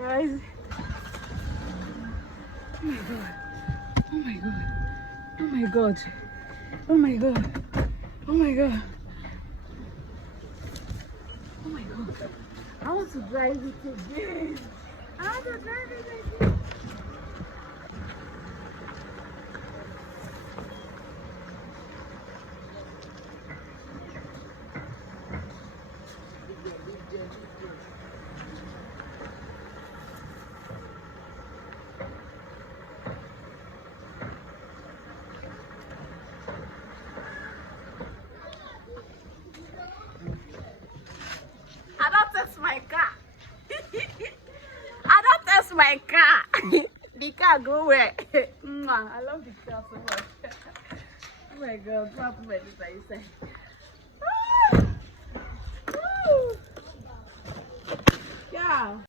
guys. Oh my god. Oh my god. Oh my god. Oh my god. Oh my god. I want to drive it again. I want to drive it again. I don't test my car. I don't test my car. The car go where? I love the car so much. Oh my god, what happened by this inside? Ah! Woo! Yeah.